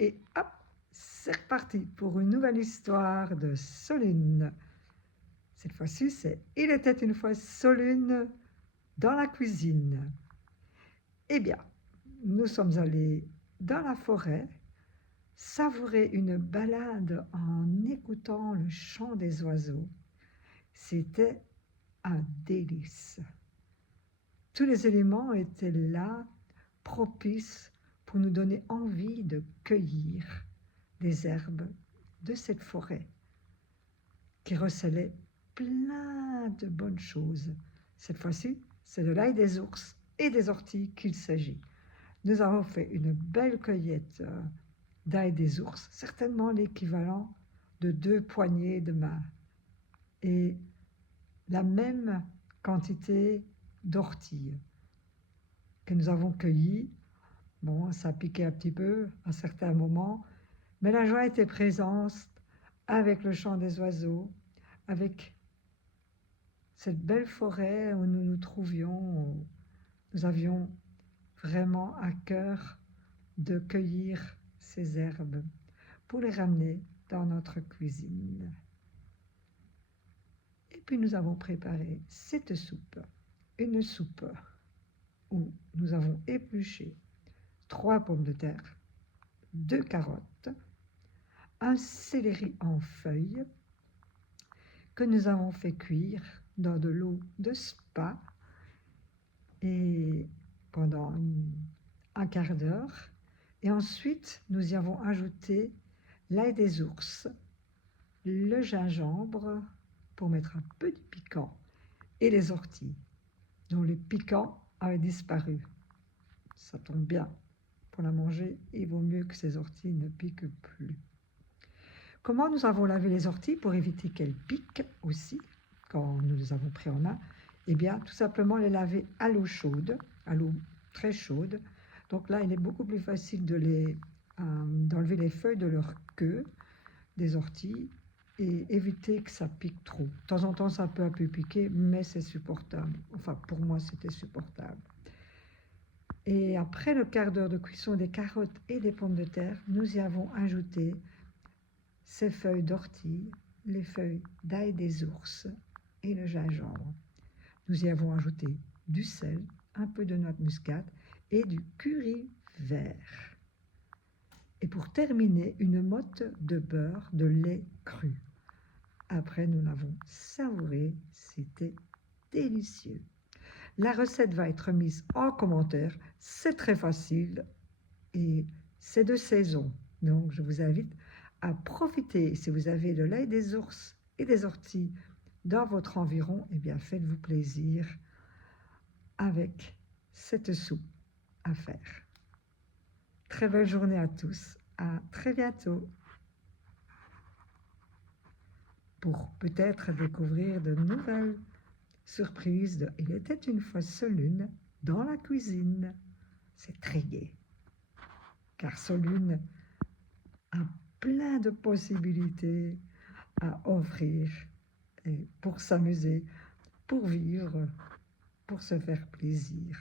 Et hop, c'est reparti pour une nouvelle histoire de Solune. Cette fois-ci, c'est « Il était une fois Solune dans la cuisine ». Eh bien, nous sommes allés dans la forêt savourer une balade en écoutant le chant des oiseaux. C'était un délice. Tous les éléments étaient là, propices pour nous donner envie de cueillir des herbes de cette forêt qui recelait plein de bonnes choses. Cette fois-ci, c'est de l'ail des ours et des orties qu'il s'agit. Nous avons fait une belle cueillette d'ail des ours, certainement l'équivalent de 2 poignées de main, et la même quantité d'orties que nous avons cueillies. Bon, ça piquait un petit peu à certains moments, mais la joie était présente avec le chant des oiseaux, avec cette belle forêt où nous nous trouvions, où nous avions vraiment à cœur de cueillir ces herbes pour les ramener dans notre cuisine. Et puis nous avons préparé cette soupe, une soupe où nous avons épluché 3 pommes de terre, 2 carottes, un céleri en feuilles que nous avons fait cuire dans de l'eau de spa et pendant un quart d'heure. Et ensuite, nous y avons ajouté l'ail des ours, le gingembre pour mettre un peu de piquant et les orties, dont le piquant avait disparu. Ça tombe bien, pour la manger, il vaut mieux que ces orties ne piquent plus. Comment nous avons lavé les orties pour éviter qu'elles piquent aussi quand nous les avons pris en main? Eh bien, tout simplement les laver à l'eau chaude, à l'eau très chaude. Donc là, il est beaucoup plus facile d'enlever les feuilles de leur queue, des orties, et éviter que ça pique trop. De temps en temps, ça peut un peu piquer, mais c'est supportable. Enfin, pour moi, c'était supportable. Et après le quart d'heure de cuisson des carottes et des pommes de terre, nous y avons ajouté ces feuilles d'ortie, les feuilles d'ail des ours et le gingembre. Nous y avons ajouté du sel, un peu de noix de muscade et du curry vert. Et pour terminer, une motte de beurre de lait cru. Après, nous l'avons savouré, c'était délicieux. La recette va être mise en commentaire, c'est très facile et c'est de saison. Donc, je vous invite à profiter. Si vous avez de l'ail des ours et des orties dans votre environ, eh bien, faites-vous plaisir avec cette soupe à faire. Très belle journée à tous. À très bientôt pour peut-être découvrir de nouvelles surprises de « Il était une fois Solune dans la cuisine ». C'est très gai, car Solune a plein de possibilités à offrir et pour s'amuser, pour vivre, pour se faire plaisir.